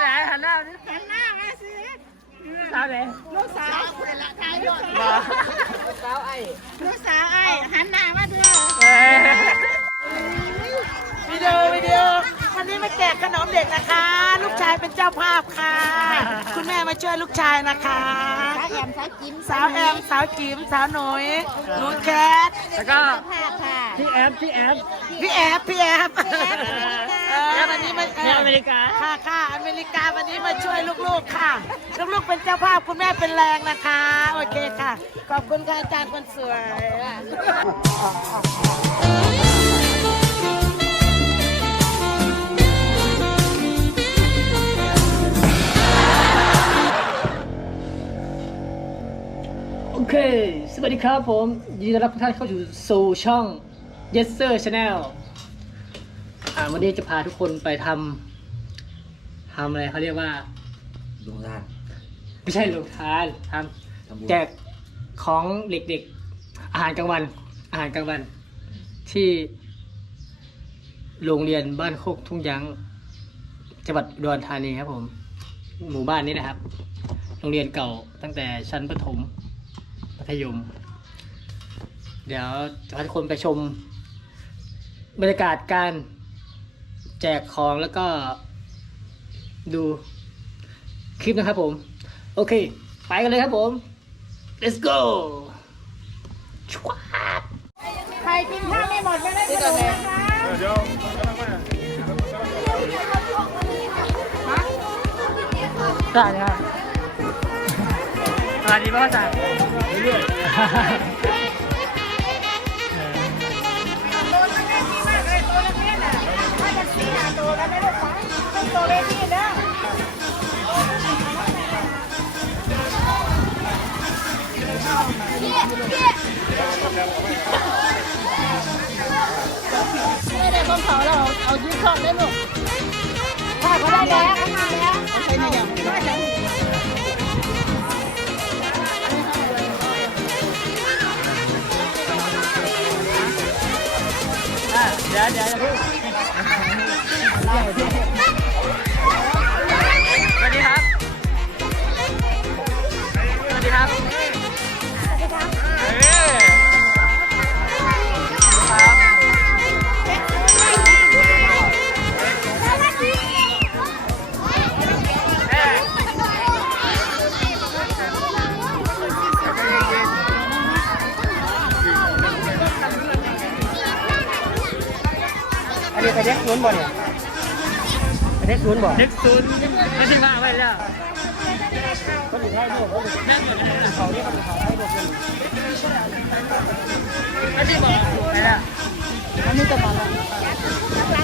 ไหนหันหน้าดิหันหน้ามาสิสาวไหนลูกสาวคนละทายลูกมาสาวไอ้ลูกสาวไอ้หันหน้ามาเถอะเอ้ยวิดีโอวิดีโอวันนี้มาแจกขนมเด็กนะคะ ลูกชายเป็นเจ้าภาพค่ะ คุณแม่มาช่วยลูกชายนะคะสาวแอมสาวจิ๋มสาวแอมสาวจิ๋มสาวหนุ่ยหนูแคทแล้วก็ภาพค่ะพี่แอฟพี่แอฟพี่แอฟพี่แอฟเออ วันนี้มาที่อเมริกา ค่ะค่ะอเมริกาวันนี้มาช่วยลูกๆค่ะ ลูกๆเป็นเจ้าภาพคุณแม่เป็นแรงนะคะ โอเคค่ะ ขอบคุณค่ะอาจารย์คนสวย โอเค สวัสดีครับผม ยินดีต้อนรับทุกท่านเข้าสู่สู่ช่อง Yes Sir Channel อ่าวันนี้จะพาทุกคนไปทำทำอะไรเขาเรียกว่าลุงท่านไม่ใช่ลงทานททำบุญำแจกของเด็กๆ อาหารกลางวัน อาหารกลางวัน ที่โรงเรียนบ้านโคกทุ่งยังจังหวัดอุดรธานีครับผม หมู่บ้านนี้นะครับ โรงเรียนเก่าตั้งแต่ชั้นประถมมัธยม เดี๋ยวจะพาทุกคนไปชม บรรยากาศการ แจกของแล้วก็ดูคลิปนะครับผม โอเค ไปกันเลยครับผม let's go ชวาใครกินข้าวไม่หมดไม่ได้ขนมนะคะได้เลยครับสวัสดีพ่อจ๋าเรื่อย ไม่ได้ฟังต้องตัวเล็กนี่นะไม่ได้คนเขาเราเอายืดช่องได้ลูกถ้าเขาได้แล้วเขามาแล้วโอเคนี่ยังอะเดี๋ยวเดี๋ยวอย่าเพิ่ง สวัสดีครับ สวัสดีครับเอ้ยครับเอ้ยอันนี้ไปเด็กศูนย์บ่เนี่ยไป เด็กศูนย์บ่เด็กศูนย์ไม่ใช่มาไว้แล้วคนอื่นให้ด้วยคนอื่นนั่งอยู่ในนั้นเขาเนี่ยเขาเขาให้ด้วยไม่ใช่บ่ไปแล้วอันนี้จะมาแล้วครั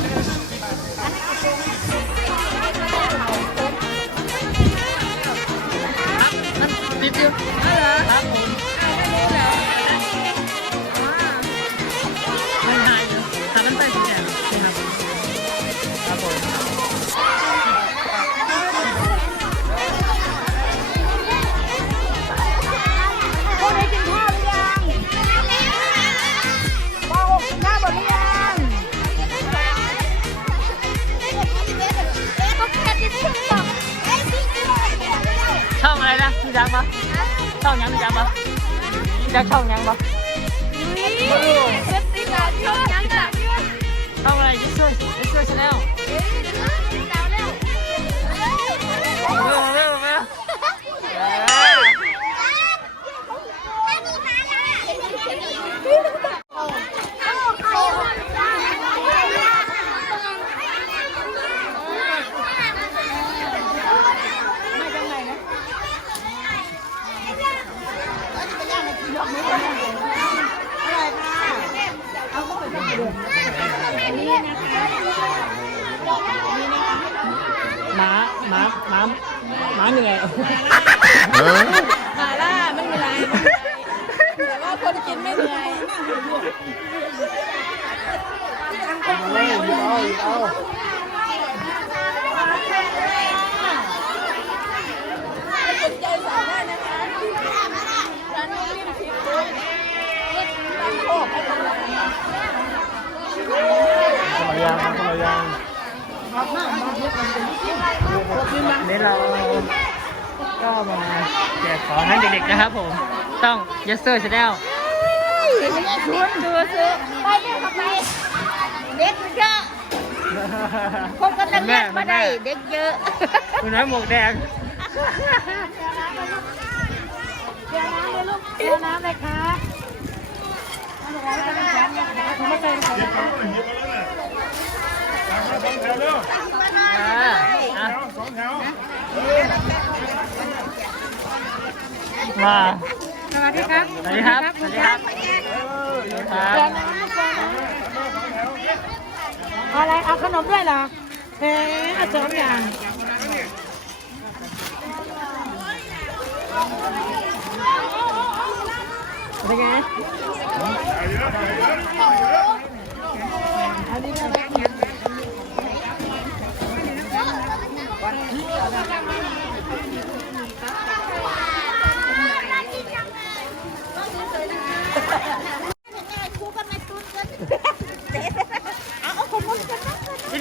บมันติดอยู่ครับผม ปะช่องยังมีดังปะมีดังช่องยังปะช่องอะไรยิ่งช่วยยิ่งช่วยชาแนลเร็วเร็วเร็วหมา หมาหมาหมาเหนื่อยมาล่าไม่เป็นไรแต่ว่าคนกินไม่เหนื่อยใจสาวได้นะคะร้านนี้ริมทิพย์ร้านโคกให้กำลังคนละยางคนละยางมามามาเยอะกันเป็นที่นี้เราก็มาแจกของให้เด็กๆนะครับผม ต้อง Yes Sir Channel ดูซื้อไปเนี่ยเข้าไปเด็กเยอะคนก็จะเรียกมาได้เด็กเยอะคุณน้อยหมวกแดงเดี๋ยวน้ำเลยลูกเดี๋ยวน้ำเลยครับคุณไม่เคยใส่นะคะอ่าอะ มาสวัสดีครับสวัสดีครับสวัสดีครับครับอะไรเอาขนมด้วยเหรอเฮ้เอาสองอย่างเป็นไงอันนี้น่ารัก วิ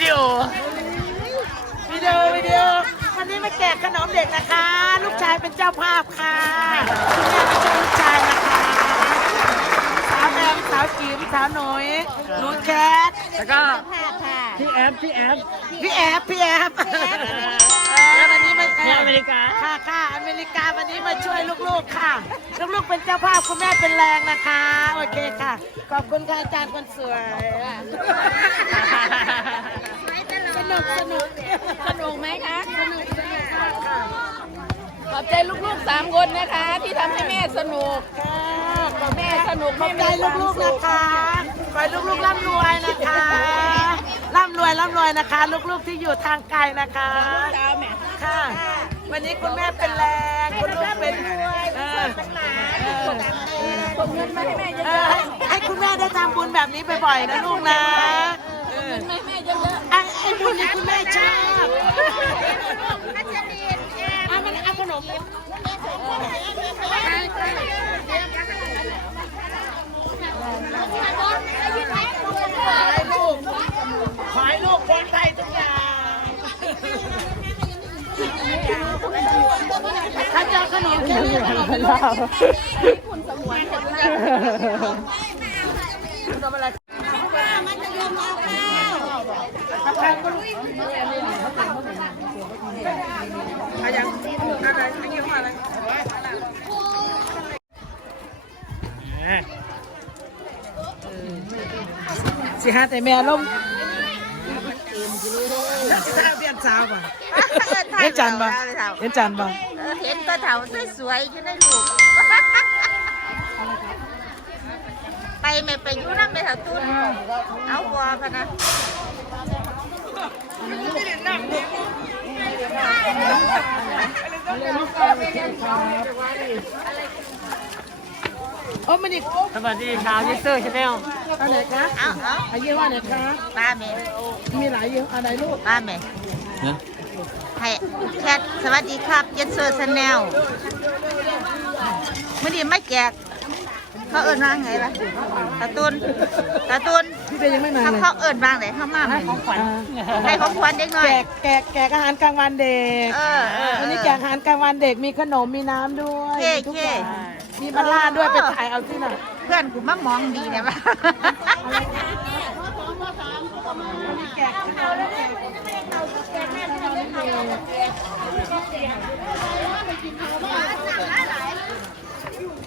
ดีโอ วิดีโอ วิดีโอ วันนี้มาแจกขนมเด็กนะคะ ลูกชายเป็นเจ้าภาพค่ะคุณแม่มาช่วยลูกชายนะคะ สาวแอมสาวจิ๋มสาวหนุ่ยหนูแคทแล้วก็ค่ะค่ะพี่แอฟพี่แอฟพี่แอฟพี่แอฟแล้ว วันนี้มาที่อเมริกา ค่ะค่ะอเมริกาวันนี้มาช่วยลูกๆค่ะ ลูกๆเป็นเจ้าภาพคุณแม่เป็นแรงนะคะ โอเคค่ะ ขอบคุณค่ะอาจารย์คนสวยสนุกสนุกสนุกไหมคะสนุกสนุกมากค่ะขอบใจลูกๆสามคนนะคะ ที่ทำให้แม่สนุกค่ะขอบแม่สนุกขอบใจลูกๆนะคะขอให้ลูกๆร่ำรวยนะคะร่ำรวยร่ำรวยนะคะ ลูกๆที่อยู่ทางไกลนะคะเจ้าแม่ค่ะ วันนี้คุณแม่เป็นแรงคุณลูกเป็นเออส่งเงินมาให้แม่เยอะอให้ให้คุณแม่ได้ทำบุญแบบนี้บ่อยๆนะลูกนะเออๆให้แม่เยอะไอ้ไอ้บุญนี้คุณแม่ชอบอามันเอาขนมขอให้ลูกขอให้ลูกคนไทยทุกอย่าง ถ้าเจอขนมแค่นี้ขนมเป็นลาวทำอะไรทำการก็รู้อะไรอย่างอะไรยี่ห้ออะไรสิฮะแต่แม่ล่มสิฮะเปลี่ยนสาวป่ะ เห็นจันป่ะเห็นจันป่ะเห็นตัวเถาสวยๆอยู่ในลูกไปไม่ไปอยู่นั่งไปแถวตุ้นเอาวัวพะนะโอ้มันอีกสวัสดีชาว Yes Sir Channel อะไรคะเอาเอาอายี่ห้อไหนคะป้าแม่มีหลายยี่ห้ออะไรลูกป้าแม่ ให้แคทสวัสดีครับเย็นโซชแนลไม่ดีไม่แจกเขาเอิญว่าไงล่ะตาตุนตาตุนพี่เป็นยังไม่มาเขาเลยเขาเอิญว่าไงเขามาไหมของขวัญให้ของขวัญเด็กหน่อแจยกแจกแจกอาหารกลางวันเด็กเออเออวันนี้แจกอาหารกลางวันเด็กมีขนมมีน้ำด้วยเค้มีทุกเค้อย่างมีบัลล่าด้วยไปถ่ายเอาที่ไหนเพื่อนกูมามองดีเนี่ยป่ะ แจกขนม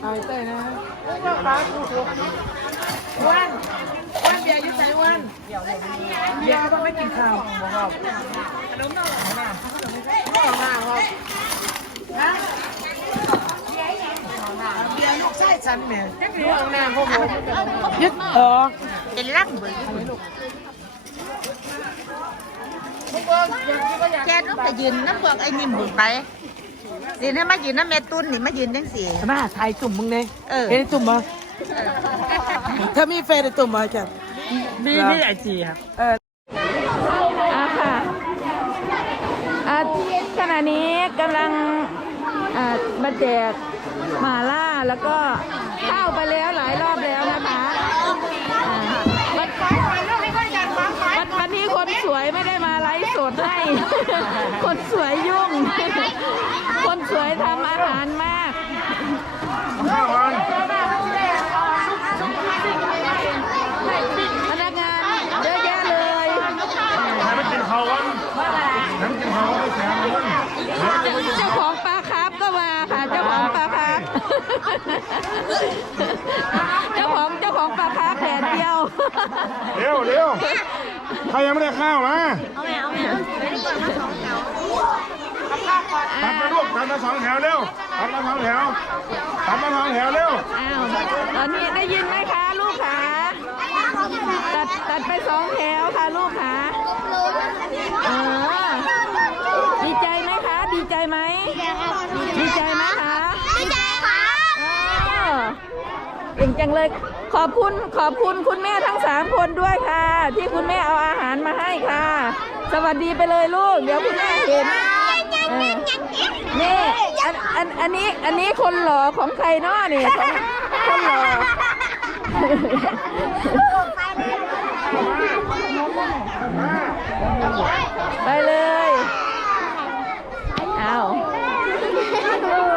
เอาไอ้เต้ยนะป้าดูหัวอ้วันอ้วันเบียร์อยุ่ใจอ้วันเบียร์ก็ต้องไม่กินข้าวขนมนอกหลังนะนอกหลังครับฮะเบียร์ลูกไส้ฉันแหม่นอกหน้าพวกผมยึดเออเป็นร่างเบื่อ แกต้องไปยืนน้ำพวกไอ้นิ่มบุญไปเดี๋ยวนี้มายืนน้ำเมตุนนี่มายืนจังสี่มาถ่ายตุ่มมึงเนี่ยเออเห็นไอ้ตุ่มมั้เธอมีเฟซไอ้ตุ่มมั้จ้ะมีมีไอจีครับเอออะค่ะอะขณะนี้กำลังอ่ามาแจกหมาล่าแล้วก็เข้าไปแล้วหลายรอบ คนสวยไม่ได้มาไลฟ์สดให้คนสวยยุ่ง คนสวยทำอาหารมากข้าววันพนักงานเยอะแยะเลยให้มันกินข้าววันให้มันกินข้าววันแสนวันเจ้าของปลาคาร์ฟก็มาค่ะ เจ้าของปลาคาร์ฟเจ้าของเจ้าของปลาคาร์ฟแดดเดียว เร็วเร็ว ครยังไม่ได้ข้าวมาตัดมาลูกตัดมาสองแถวเร็วตัดมาสองแถวตัดมาสองแถวเร็วอ้าวตอนนี้ได้ยินไหมคะลูกขาตัดตัดไปสองแถวค่ะลูกขาเออดีใจไหมคะ ดีใจไหมดีใจไหมคะ ดีใจค่ะ เออเก่ง จังเลย ขอบคุณขอบคุณคุณแม่ทั้งสามคนด้วยค่ะ ที่คุณแม่เอาอาหารมาให้ค่ะ สวัสดีไปเลยลูก เดี๋ยวคุณแม่เห็นนี่อันอันอันนี้อันนี้คนหล่อของใครนาะนี่ของคนหล่อไปเลย เอา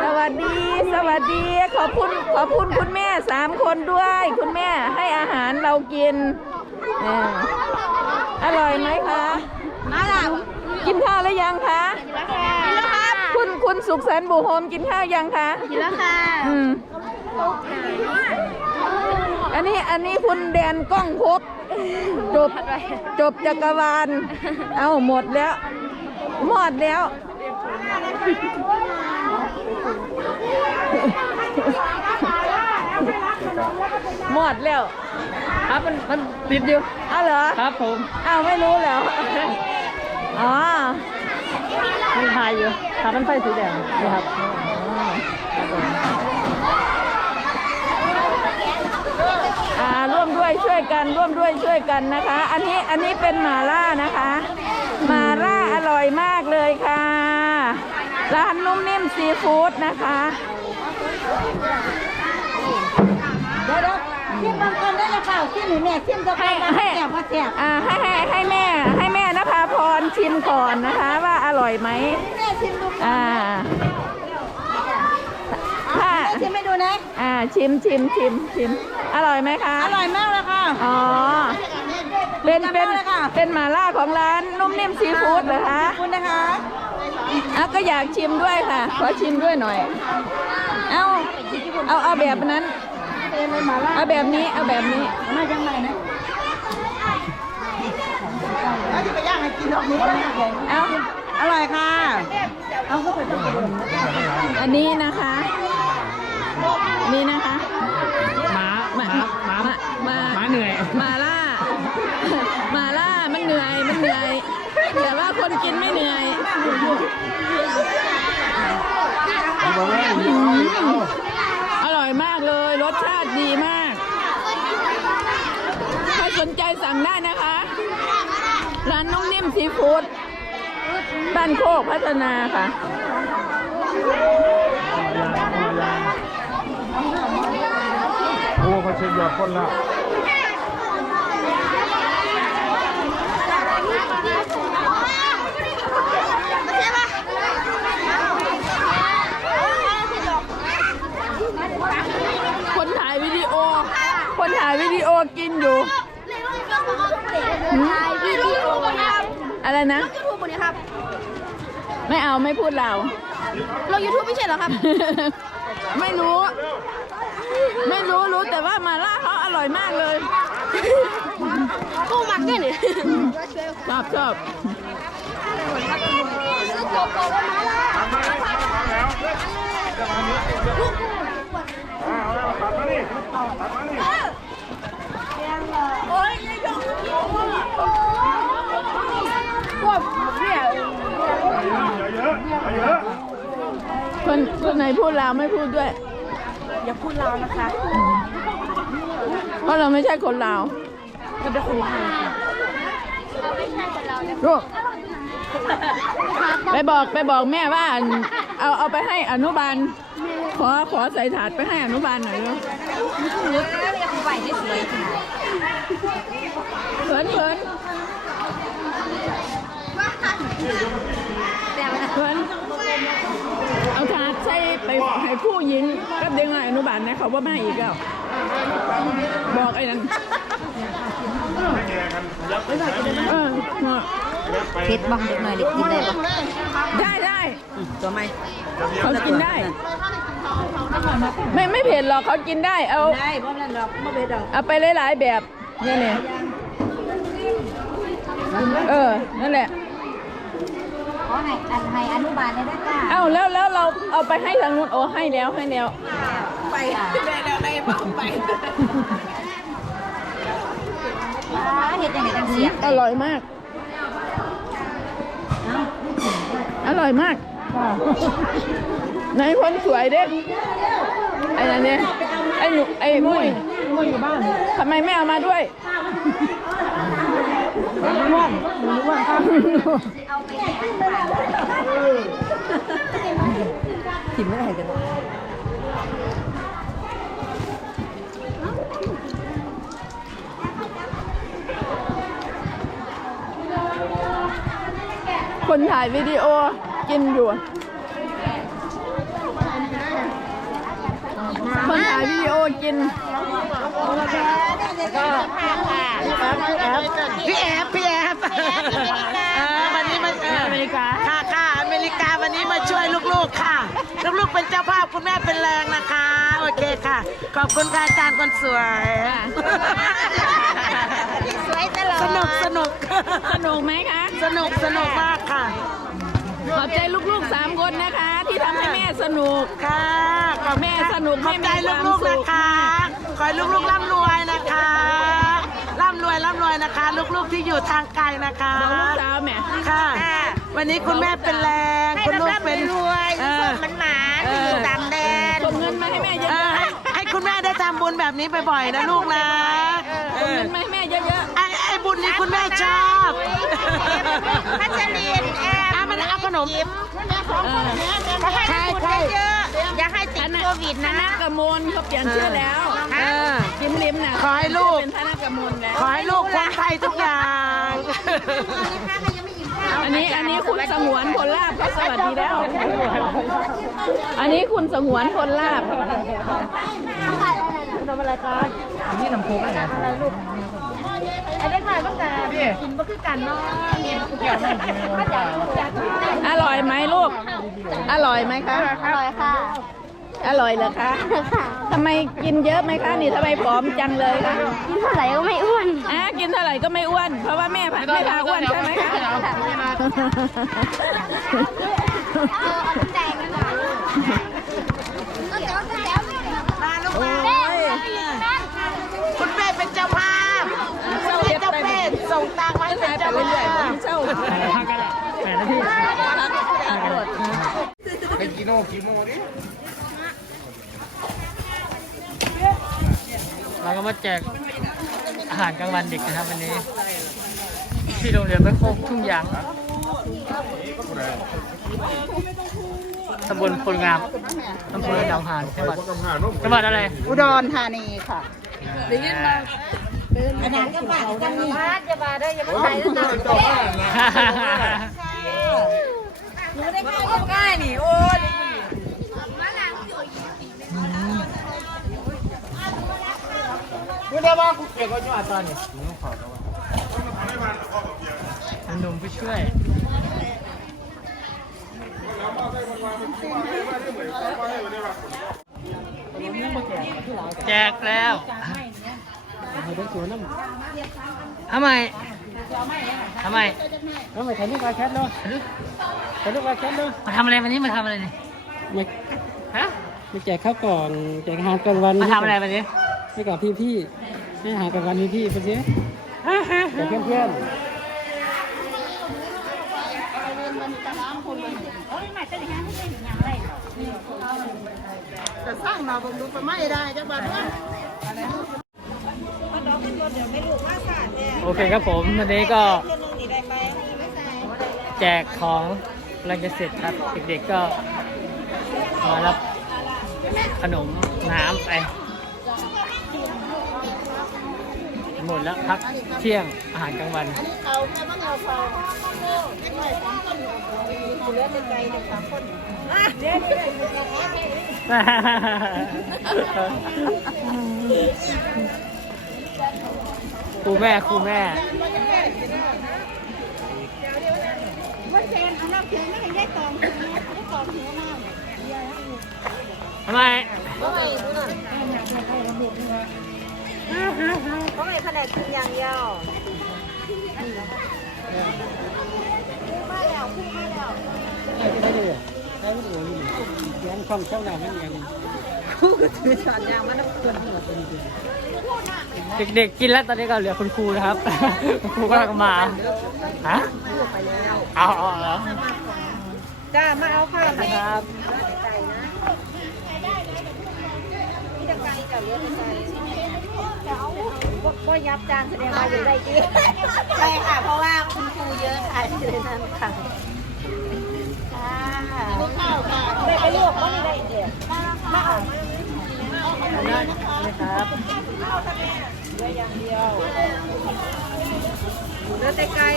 สวัสดี ส วัสดีขอบคุณขอบคุณคุณแม่สามคนด้วย คุณแม่ให้อาหารเรากินเอออร่อยไหมคะมาแล้วกินข้าวแล้วยังคะกินแล้วครับคุณคุณสุขสันต์บุโฮมกินข้าวยังคะกินแล้วค่ะอืมอันนี้อันนี้คุณแดนกล้องภพบจบจบจักรวาล เอาหมดแล้ว หมดแล้ว หมดแล้วครับมันมันติดอยู่เอาเหรอครับผมอ้าวไม่รู้แล้วอ๋อมันถ่ายอยู่ครับมันไฟสีแดงนี่ครับอ่าร่วมด้วยช่วยกันร่วมด้วยช่วยกันนะคะ อันนี้อันนี้เป็นหมาล่านะคะหมาล่าอร่อยมากเลยค่ะ ร้านนุ่มนิ่มซีฟู้ดนะคะ เดี๋ยวเดี๋ยวชิมบางคนได้แล้วค่ะชิมหนูแม่ชิมก็ไปนะให้แซ่บว่าแซ่บอ่าให้ให้ให้แม่ให้แม่นภาพรชิมก่อนนะคะ ว่าอร่อยไหมแม่ชิมดูอ่าถ้าแม่ชิมให้ดูนะอ่าชิมชิมชิมชิมอร่อยไหมคะ อร่อยมากเลยค่ะ อ๋อ เป็นเป็นจำได้เลยค่ะเป็นหมาล่าของร้านนุ่มนิ่มซีฟู้ดเหรอคะขอบคุณนะคะอะก็อยากชิมด้วยค่ะ ขอชิมด้วยหน่อย เอาเอาเอาแบบนั้น เอาแบบนี้ เอาแบบนี้มาจังไรนะแล้วจะไปย่างให้กินดอกนี้เอาอร่อยค่ะอันนี้นะคะอันนี้นะคะหมาหมาหมามามาหมาเหนื่อยมาล่ามาล่ามันเหนื่อย มันเหนื่อย แต่ว่าคนกินไม่เหนื่อย อร่อยมากเลย รสชาติดีมาก ใครสนใจสั่งได้นะคะ ร้านนุ่มนิ่มซีฟู้ดบ้านโคกพัฒนาค่ะโอ้เขาเช็ดยอดคนละ คนถ่ายวิดีโอ คนถ่ายวิดีโอกินอยู่ถ่ายวิดีโอครับอะไรนะ ยูทูบนี้ครับไม่เอาไม่พูดเรา ลงยูทูบไม่ใช่เหรอครับ ไม่รู้ ไม่รู้รู้แต่ว่ามาล่าเขาอร่อยมากเลยกูมักด้วยนี่ชอบชอบตัดมานี่ตัดมานี่อย่าเยอะอย่าเยอะ คนคนไหนพูดเราไม่พูดด้วย อย่าพูดเรานะคะ เพราะเราไม่ใช่คนลาวเราเป็นคนไทยค่ะลูกไปบอกไปบอกแม่ว่า เอาเอาไปให้อนุบาล ขอขอใส่ถาดไปให้อนุบาลหน่อยลูกเผินเผิน ให้ผู้หญิงกับเด็กน้อยอนุบาลนะเขาว่ามาอีกแล้วบอกไอ้นั้นเออเผ็ดบ้างเด็กหน่อยเด็กกินได้บ้างได้ได้ตัวไหมเขากินได้ ไม่ไม่เผ็ดหรอกเขากินได้ เอาได้เพราะนั่นดอกไม่เผ็ดดอกเอาไปหลายๆแบบเนี่ยเนี่ยเออนั่นแหละขอ ให้อันให้อนุบาลเลยนะจ้าเอ้าแล้วแล้วเราเอาไปให้ทางนู้นโอ้ให้แล้วให้แล้ว ไปได้แล้วได้บ้างไปเห็ดยังไงจังเสียอร่อยมาก อร่อยมากไหนคนสวยเด้ไอ้นั่นเนี่ยไอ้หนูไอ้มุ้ยมุ้ยอยู่บ้านทำไมไม่เอามาด้วย ม่วงม่วงครับกินไม่ได้กันคนถ่ายวิดีโอกินอยู่คนถ่ายวิดีโอกิน พี่แอฟพี่แอฟเออวันนี้มาอเมริกาค่ะค่ะอเมริกาวันนี้มาช่วยลูกๆค่ะ ลูกๆเป็นเจ้าภาพคุณแม่เป็นแรงนะคะ โอเคค่ะ ขอบคุณค่ะอาจารย์คนสวย สวยตลอดสนุกสนุกสนุกไหมคะ สนุกสนุกมากค่ะ ขอบใจลูกๆสามคนนะคะ ที่ทำให้แม่สนุกค่ะขอบแม่สนุกขอบใจแม่มีความลูกๆสุนะขคะ ขอให้ลูกๆร่ำรวยนะคะร่ำรวยร่ำรวยนะคะ ลูกๆที่อยู่ทางไกลนะคะบอกลูกสาวแม่ค่ะ วันนี้คุณแม่เป็นแรงให้คุณลูกร่ำเป็นๆรวยๆเอส่องมันหมาที่อยู่ต่างแดน ส่งเงินมาให้แม่เยเออะอให้ให้คุณแม่ได้ทำบุญแบบนี้บ่อยๆนะลูกนะๆเอส่งอเงินมาให้แม่เยอะไอ้ไอ้บุญนี้คุณแม่ชอบ พัชรีนแอมอะมันเอาขนม ยิ้มก็ให้ได้บุญเยอะๆอย่าให้ติดโควิดๆธนะนกมลเขาเปลี่ยนชื่อแล้ว กเป็นธนกมลแล้ว ขอให้ลูกพ้นภัยทุกอย่าง อันนี้อันนี้คุณสงวนพลลาบเขาสวัสดีแล้ว อันนี้คุณสงวนพลลาบไอ้เด็กหน่อยก็แต่กินบ่คือกันเนาะอร่อยไหมลูก อร่อยไหมคะ อร่อยค่ะ อร่อยเหรอคะทำไมกินเยอะไหมคะนี่ทำไมผอมจังเลยคะกินเท่าไหร่ก็ไม่อ้วนอะกินเท่าไหร่ก็ไม่อ้วน เพราะว่าแม่ผัดไม่พาอ้วนใช่ไหมคะแดงกันหน่อยก็เดี๋ยวก็เดี๋ยวมาลูกมาโอ้ยคุณแม่เป็นเจ้าภาพพี่เจ้าเพศส่งตังค์มาให้เป็นไปเจ้าเรื่อยๆภาพเศร้าเป็นกิโลกิโลดิ เราก็มาแจกอาหารกลางวันเด็กนะครับวันนี้ ที่โรงเรียนบ้านโคกทุ่งยางตำบลพลงามอำเภอหนองหานจังหวัดจังหวัดอะไร อุดรธานีค่ะอันนั้นก็ฝากกันนี่จะมาได้ยังไม่ได้นะง่ายนี่โอ้ ยคุณได้ว่าคุณเก่งก็จังหวัดตอนนี้หนุ่มผู้ช่วยแจกแล้วทำไมทำไมแล้วมาถ่ายรูปวาแคทเนาะถ่ายรูปวาแคทเนาะมาทำอะไรวันนี้มาทำอะไรนี่มาฮะมาแจกข้าวกล่องแจกอาหารกลางวันมาทำอะไรวันนี้ ให้กับพี่พี่ๆให้อาหารกลางวันพี่พี่ๆไปสิกับเพื่อนเพื่อนจะสร้างมาผมดูไปไม่ได้จังหวัดนี้โอเคครับผม วันนี้ก็แจกของกำลังจะเสร็จครับ เด็กๆก็มารับขนมน้ำไป หมดแล้วพักเที่ยงอาหารกลางวันเอาแค่มะนาวพอเล็กหน่อยสองต้นเหลือเป็นไก่เด็กสามคนเดี๋ยวเดี๋ยวครูแม่ครูแม่ว่าเซนเอาน้ำถึงไม่ให้ยายตองถึงนะยายตองถึงน้ำทำไม ก็ไม่รู้น่ะก็ไม่ขนาดกินอย่างเดียวยังคล่องเจ้าหน้าไม่ยังเด็กๆกินแล้วตอนนี้ก็เหลือคุณครูนะครับ ครูกำลังมาฮะเอาเอาเหรอจ้ามาเอาข้าวครับที่ตะไคร้กับเลือดตะไค ก็ยับจานแสดงว่าอยู่ได้ดีใช่ค่ะ เพราะว่าคุณครูเยอะค่ะที่อยู่ในนั้นค่ะค่ะข้าไม่ไปลวกก็ไม่ได้เดี๋ยวมาเอานะครับเหลือย่างเดียวเหลือแต่ไก่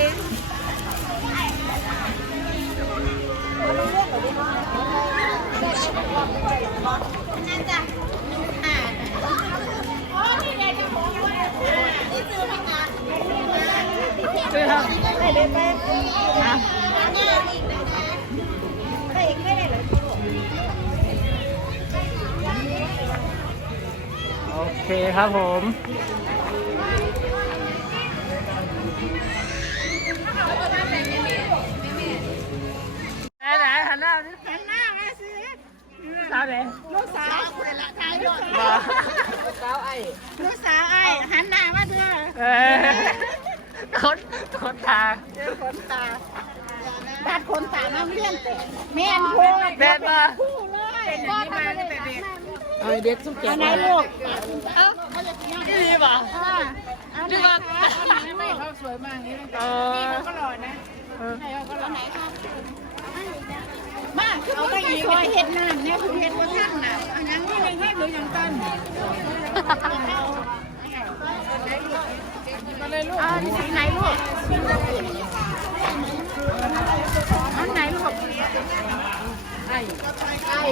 นั่นจ้ะอ่า โอ้นี่ไงจะบอกว่านี่ซื้อไหมคะด้วยครับได้เลยไหมอะได้อีกนะคะไม่ได้เลยโอเคครับผมไหนไหนหันหน้าดิ สาวไหนลูกสาวคนละทายลูกสาวไอ้ลูกสาวไอ้หันหน้ามาเถอะเอ้ยคนคนทาคนตาดัดคนตาน้ำเลี้ยงแต่แม่นโพดแบนมาเป็นอย่างนี้มาเลยแบบนี้เอาเด็กสุกแก่อันไหนลูกเอ้าที่ดีป่ะเอาไหนที่ะไม่เขาสวยมากนี่เออก็รอนะไหนเอาก็รอไหนคะ มาเอาไปอีกคอยเห็ดน้ำเนี่ยคือเห็ดบนท่านน่ะอันนั้นนี่ยังเห็ดหรือยังต้นอ่าที่ไหนลูกอันไหนลูกไอ้ไอ้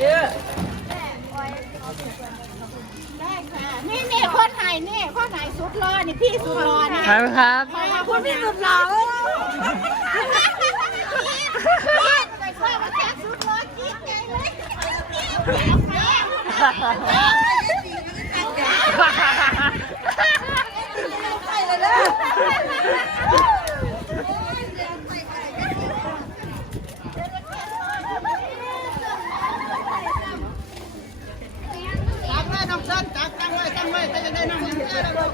เยอะนี่นี่คนไหนนี่คนไหนสุดรอนี่พี่สุดรอนี่ครับครับขอบคุณพี่สุดรอ พี่ไปว่าแค่สุดรอจิ๊กไงเลยจับไว้น้องเส้นจับจังไว้จังไว้ก็จะได้น้องเส้นแล้ว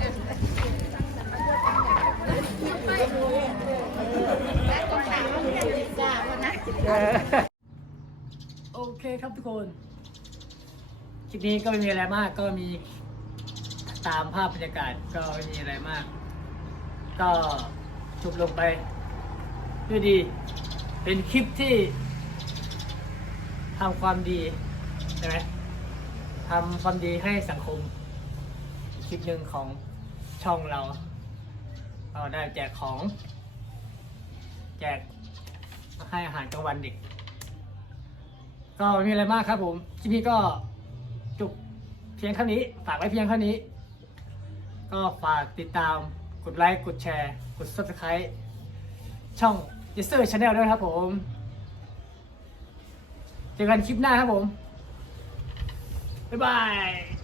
โอเคครับทุกคนคลิปนี้ก็ไม่มีอะไรมาก ก็มีตามภาพบรรยากาศก็ไม่มีอะไรมาก ก็จบลงไปด้วยดี เป็นคลิปที่ทำความดีใช่ไหมทำความดีให้สังคม คลิปหนึ่งของช่องเรา เราได้แจกของ แจก ให้อาหารกลางวันเด็ก ก็ไม่มีอะไรมากครับ ผมคลิปนี้ก็จบเพียงเท่านี้ ฝากไว้เพียงเท่านี้ ก็ฝากติดตามกดไลค์กดแชร์ กด subscribe ช่อง y e s e r Channel ด้วยครับผมเจอกันคลิปหน้าครับผม บ๊ายบาย